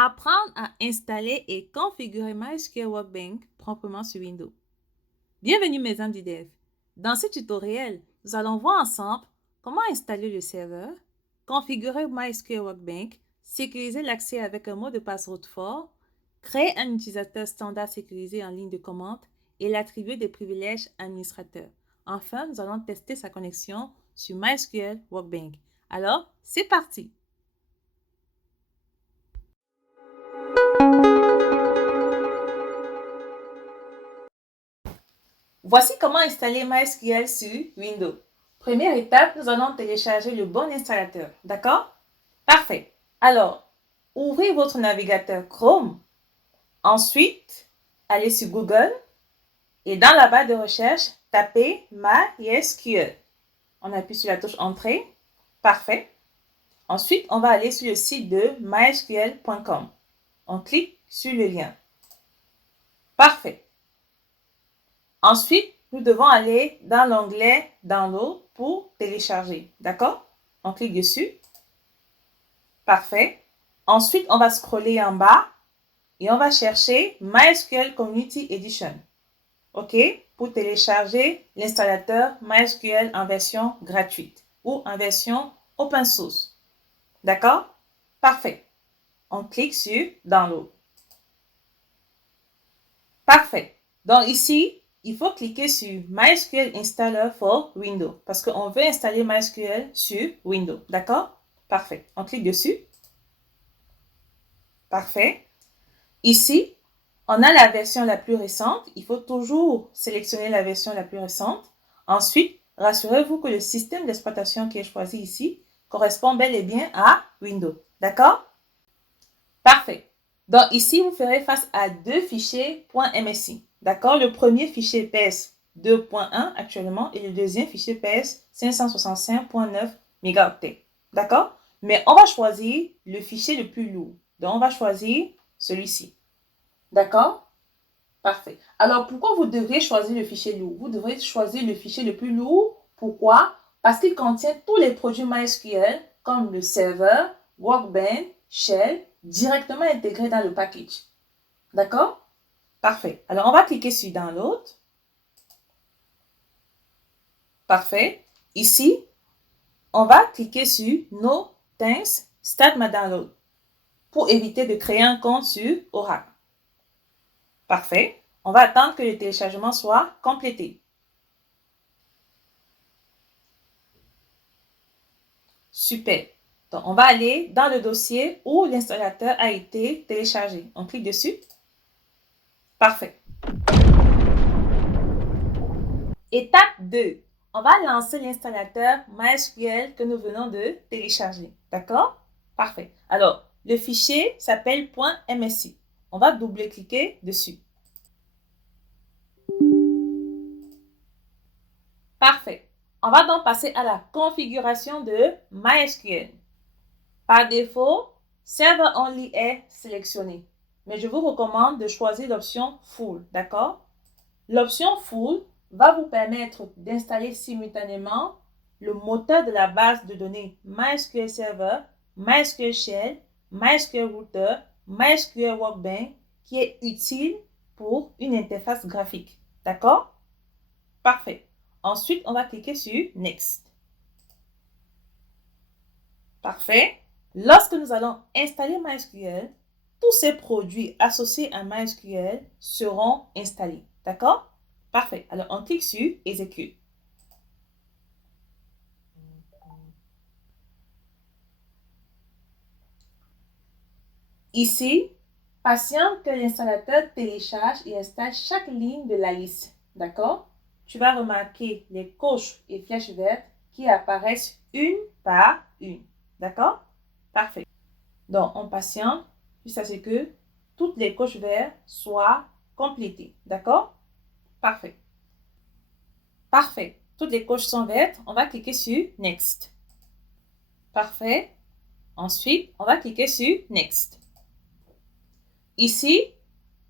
Apprendre à installer et configurer MySQL Workbench proprement sur Windows. Bienvenue mes amis du dev. Dans ce tutoriel, nous allons voir ensemble comment installer le serveur, configurer MySQL Workbench, sécuriser l'accès avec un mot de passe route fort, créer un utilisateur standard sécurisé en ligne de commande et l'attribuer des privilèges administrateurs. Enfin, nous allons tester sa connexion sur MySQL Workbench. Alors, c'est parti! Voici comment installer MySQL sur Windows. Première étape, nous allons télécharger le bon installateur. D'accord? Parfait. Alors, ouvrez votre navigateur Chrome. Ensuite, allez sur Google et dans la barre de recherche, tapez MySQL. On appuie sur la touche Entrée. Parfait. Ensuite, on va aller sur le site de mysql.com. On clique sur le lien. Parfait. Ensuite, nous devons aller dans l'onglet Download pour télécharger. D'accord? On clique dessus. Parfait. Ensuite, on va scroller en bas et on va chercher MySQL Community Edition. OK? Pour télécharger l'installateur MySQL en version gratuite ou en version open source. D'accord? Parfait. On clique sur Download. Parfait. Donc ici, il faut cliquer sur MySQL Installer for Windows parce qu'on veut installer MySQL sur Windows. D'accord? Parfait. On clique dessus. Parfait. Ici, on a la version la plus récente. Il faut toujours sélectionner la version la plus récente. Ensuite, rassurez-vous que le système d'exploitation qui est choisi ici correspond bel et bien à Windows. D'accord? Parfait. Donc ici, vous ferez face à deux fichiers .msi. D'accord? Le premier fichier pèse 2.1 actuellement et le deuxième fichier pèse 565.9 mégaoctets. D'accord? Mais on va choisir le fichier le plus lourd. Donc, on va choisir celui-ci. D'accord? Parfait. Alors, pourquoi vous devriez choisir le fichier lourd? Vous devrez choisir le fichier le plus lourd. Pourquoi? Parce qu'il contient tous les produits MySQL comme le serveur, Workbench, Shell, directement intégrés dans le package. D'accord? Parfait. Alors, on va cliquer sur Download. Parfait. Ici, on va cliquer sur No Thanks, Start my Download pour éviter de créer un compte sur Oracle. Parfait. On va attendre que le téléchargement soit complété. Super. Donc, on va aller dans le dossier où l'installateur a été téléchargé. On clique dessus. Parfait. Étape 2. On va lancer l'installateur MySQL que nous venons de télécharger. D'accord? Parfait. Alors, le fichier s'appelle .msi. On va double-cliquer dessus. Parfait. On va donc passer à la configuration de MySQL. Par défaut, Server Only est sélectionné. Mais je vous recommande de choisir l'option Full. D'accord? L'option Full va vous permettre d'installer simultanément le moteur de la base de données MySQL Server, MySQL Shell, MySQL Router, MySQL Workbench qui est utile pour une interface graphique. D'accord? Parfait. Ensuite, on va cliquer sur Next. Parfait. Lorsque nous allons installer MySQL, tous ces produits associés à MySQL seront installés. D'accord? Parfait. Alors, on clique sur Execute. Ici, patiente que l'installateur télécharge et installe chaque ligne de la liste. D'accord? Tu vas remarquer les coches et flèches vertes qui apparaissent une par une. D'accord? Parfait. Donc, on patiente jusqu'à ce que toutes les coches vertes soient complétées. D'accord? Parfait. Parfait. Toutes les coches sont vertes. On va cliquer sur Next. Parfait. Ensuite, on va cliquer sur Next. Ici,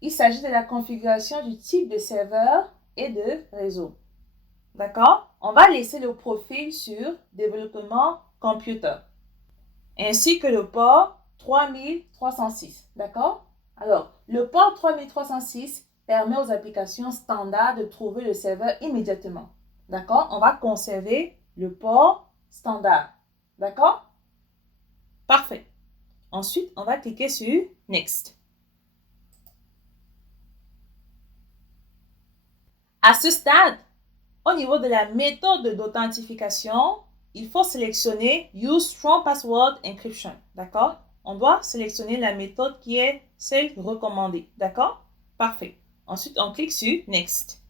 il s'agit de la configuration du type de serveur et de réseau. D'accord? On va laisser le profil sur développement computer, ainsi que le port 3306. D'accord? Alors, le port 3306 permet aux applications standards de trouver le serveur immédiatement. D'accord? On va conserver le port standard. D'accord? Parfait. Ensuite, on va cliquer sur Next. À ce stade, au niveau de la méthode d'authentification, il faut sélectionner Use Strong Password Encryption. D'accord? On doit sélectionner la méthode qui est celle recommandée. D'accord? Parfait. Ensuite, on clique sur Next.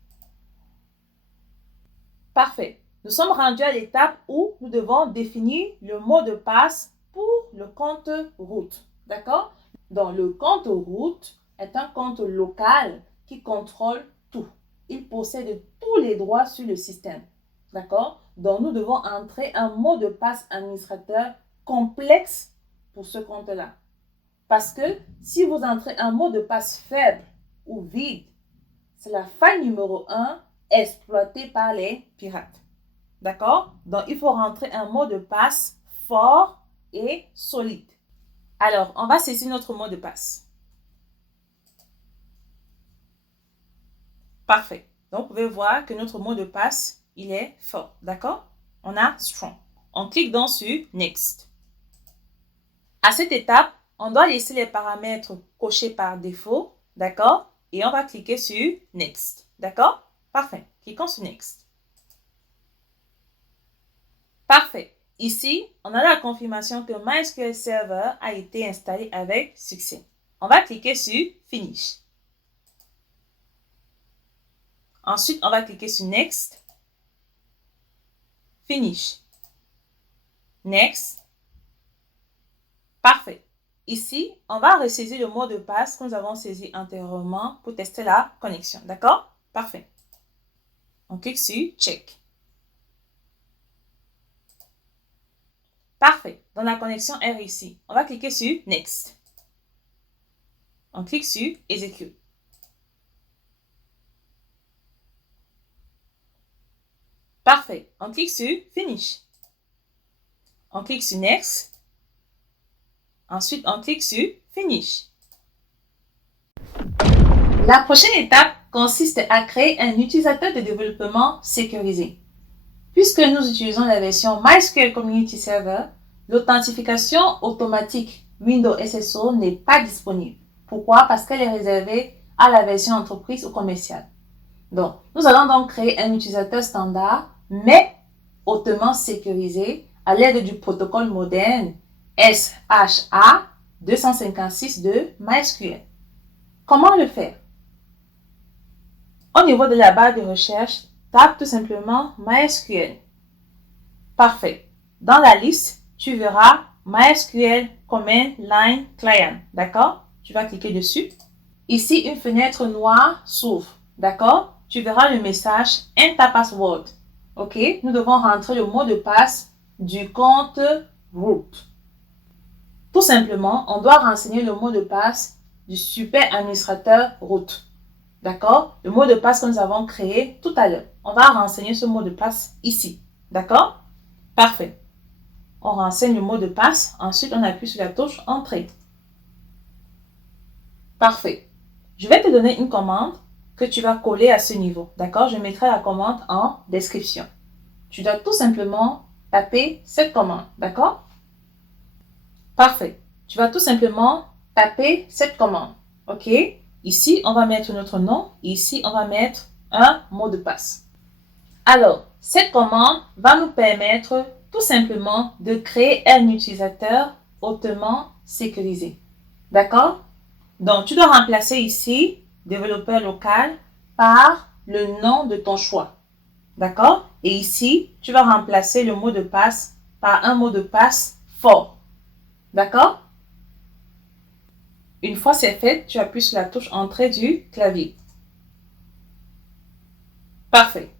Parfait. Nous sommes rendus à l'étape où nous devons définir le mot de passe pour le compte root. D'accord? Donc, le compte root est un compte local qui contrôle tout. Il possède tous les droits sur le système. D'accord? Donc, nous devons entrer un mot de passe administrateur complexe pour ce compte-là. Parce que si vous entrez un mot de passe faible ou vide, c'est la faille numéro 1 exploitée par les pirates. D'accord? Donc, il faut rentrer un mot de passe fort et solide. Alors, on va saisir notre mot de passe. Parfait. Donc, vous pouvez voir que notre mot de passe, il est fort. D'accord? On a strong. On clique donc sur Next. À cette étape, on doit laisser les paramètres cochés par défaut. D'accord? Et on va cliquer sur Next. D'accord? Parfait. Cliquons sur Next. Parfait. Ici, on a la confirmation que MySQL Server a été installé avec succès. On va cliquer sur Finish. Ensuite, on va cliquer sur Next. Finish. Next. Parfait. Ici, on va ressaisir le mot de passe que nous avons saisi antérieurement pour tester la connexion. D'accord? Parfait. On clique sur Check. Parfait. Donc, la connexion est réussie. On va cliquer sur Next. On clique sur Execute. Parfait. On clique sur Finish. On clique sur Next. Ensuite, on clique sur Finish. La prochaine étape consiste à créer un utilisateur de développement sécurisé. Puisque nous utilisons la version MySQL Community Server, l'authentification automatique Windows SSO n'est pas disponible. Pourquoi? Parce qu'elle est réservée à la version entreprise ou commerciale. Donc, nous allons donc créer un utilisateur standard, mais hautement sécurisé à l'aide du protocole moderne SHA 256 de MySQL. Comment le faire? Au niveau de la barre de recherche, tape tout simplement MySQL. Parfait. Dans la liste, tu verras MySQL Command Line Client. D'accord? Tu vas cliquer dessus. Ici, une fenêtre noire s'ouvre. D'accord? Tu verras le message Enter Password. OK? Nous devons rentrer le mot de passe du compte root. Tout simplement, on doit renseigner le mot de passe du super administrateur root. D'accord? Le mot de passe que nous avons créé tout à l'heure. On va renseigner ce mot de passe ici. D'accord? Parfait. On renseigne le mot de passe. Ensuite, on appuie sur la touche Entrée. Parfait. Je vais te donner une commande que tu vas coller à ce niveau. D'accord? Je mettrai la commande en description. Tu dois tout simplement taper cette commande. D'accord? Parfait. Tu vas tout simplement taper cette commande. OK? Ici, on va mettre notre nom. Et ici, on va mettre un mot de passe. Alors, cette commande va nous permettre tout simplement de créer un utilisateur hautement sécurisé. D'accord? Donc, tu dois remplacer ici, développeur local, par le nom de ton choix. D'accord? Et ici, tu vas remplacer le mot de passe par un mot de passe fort. D'accord? Une fois c'est fait, tu appuies sur la touche Entrée du clavier. Parfait.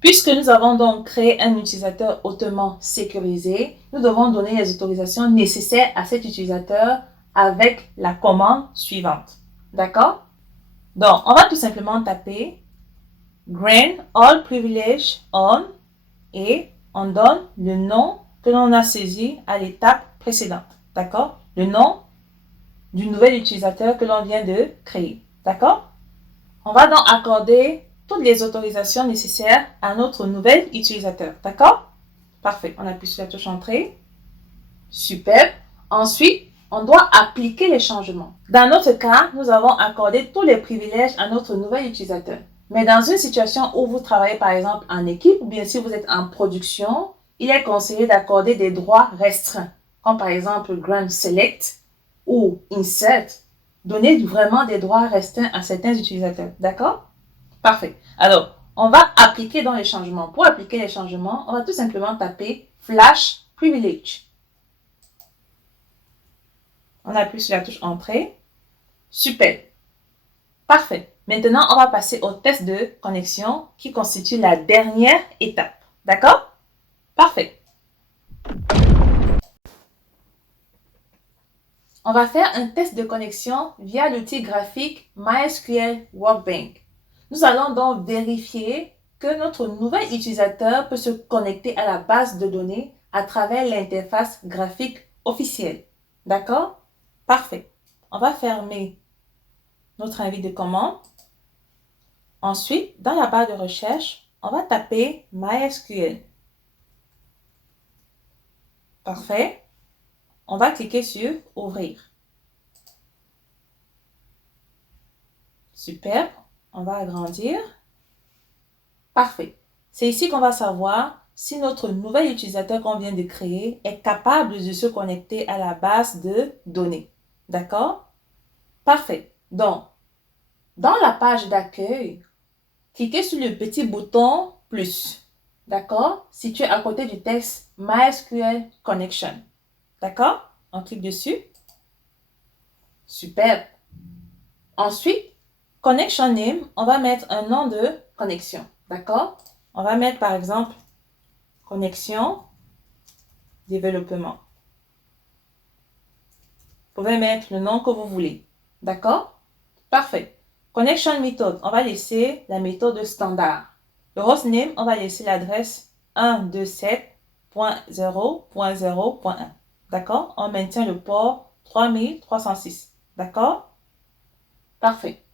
Puisque nous avons donc créé un utilisateur hautement sécurisé, nous devons donner les autorisations nécessaires à cet utilisateur avec la commande suivante. D'accord? Donc, on va tout simplement taper Grant All Privilege On et on donne le nom que l'on a saisi à l'étape précédente. D'accord? le nom du nouvel utilisateur que l'on vient de créer. D'accord? On va donc accorder toutes les autorisations nécessaires à notre nouvel utilisateur. D'accord? Parfait. On appuie sur la touche Entrée. Super. Ensuite, on doit appliquer les changements. Dans notre cas, nous avons accordé tous les privilèges à notre nouvel utilisateur. Mais dans une situation où vous travaillez par exemple en équipe ou bien si vous êtes en production, il est conseillé d'accorder des droits restreints, comme par exemple Grant Select ou Insert. Donner vraiment des droits restreints à certains utilisateurs. D'accord? Parfait. Alors, on va appliquer dans les changements. Pour appliquer les changements, on va tout simplement taper Flash Privilege. On appuie sur la touche Entrée. Super. Parfait. Maintenant, on va passer au test de connexion qui constitue la dernière étape. D'accord? Parfait. On va faire un test de connexion via l'outil graphique MySQL Workbench. Nous allons donc vérifier que notre nouvel utilisateur peut se connecter à la base de données à travers l'interface graphique officielle. D'accord? Parfait. On va fermer notre invite de commande. Ensuite, dans la barre de recherche, on va taper MySQL. Parfait. On va cliquer sur Ouvrir. Super. On va agrandir. Parfait. C'est ici qu'on va savoir si notre nouvel utilisateur qu'on vient de créer est capable de se connecter à la base de données. D'accord? Parfait. Donc, dans la page d'accueil, cliquez sur le petit bouton plus. D'accord? Situé à côté du texte MySQL Connection. D'accord? On clique dessus. Super. Ensuite, Connection Name, on va mettre un nom de connexion. D'accord? On va mettre par exemple Connexion Développement. Vous pouvez mettre le nom que vous voulez. D'accord? Parfait. Connection Method, on va laisser la méthode standard. Le hostname, on va laisser l'adresse 127.0.0.1. D'accord? On maintient le port 3306. D'accord? Parfait.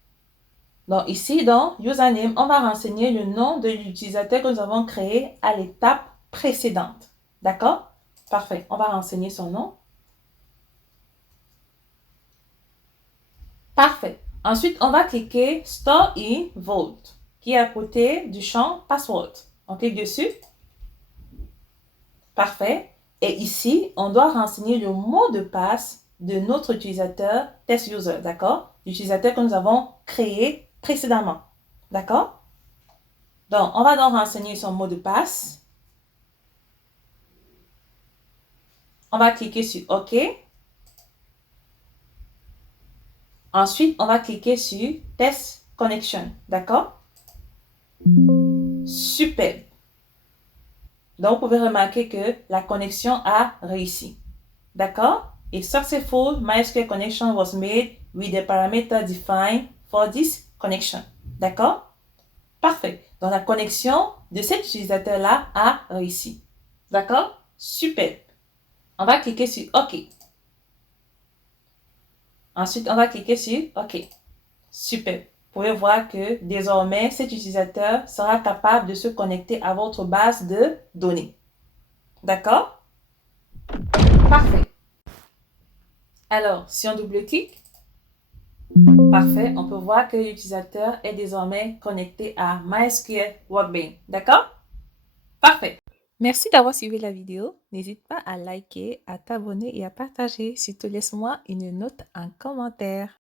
Donc ici, dans Username, on va renseigner le nom de l'utilisateur que nous avons créé à l'étape précédente. D'accord? Parfait. On va renseigner son nom. Parfait. Ensuite, on va cliquer Store in Vault, qui est à côté du champ Password. On clique dessus. Parfait. Et ici, on doit renseigner le mot de passe de notre utilisateur test user, d'accord? L'utilisateur que nous avons créé précédemment. D'accord? Donc, on va donc renseigner son mot de passe. On va cliquer sur OK. Ensuite, on va cliquer sur Test Connection. D'accord? Super. Donc, vous pouvez remarquer que la connexion a réussi. D'accord? A successful MySQL connection was made with the parameter defined for this connection. D'accord? Parfait. Donc, la connexion de cet utilisateur-là a réussi. D'accord? Super. On va cliquer sur OK. Ensuite, on va cliquer sur OK. Super. Vous pouvez voir que désormais, cet utilisateur sera capable de se connecter à votre base de données. D'accord? Parfait. Alors, si on double-clique, parfait, on peut voir que l'utilisateur est désormais connecté à MySQL Workbench. D'accord? Parfait. Merci d'avoir suivi la vidéo. N'hésite pas à liker, à t'abonner et à partager. Surtout, laisse-moi une note en commentaire.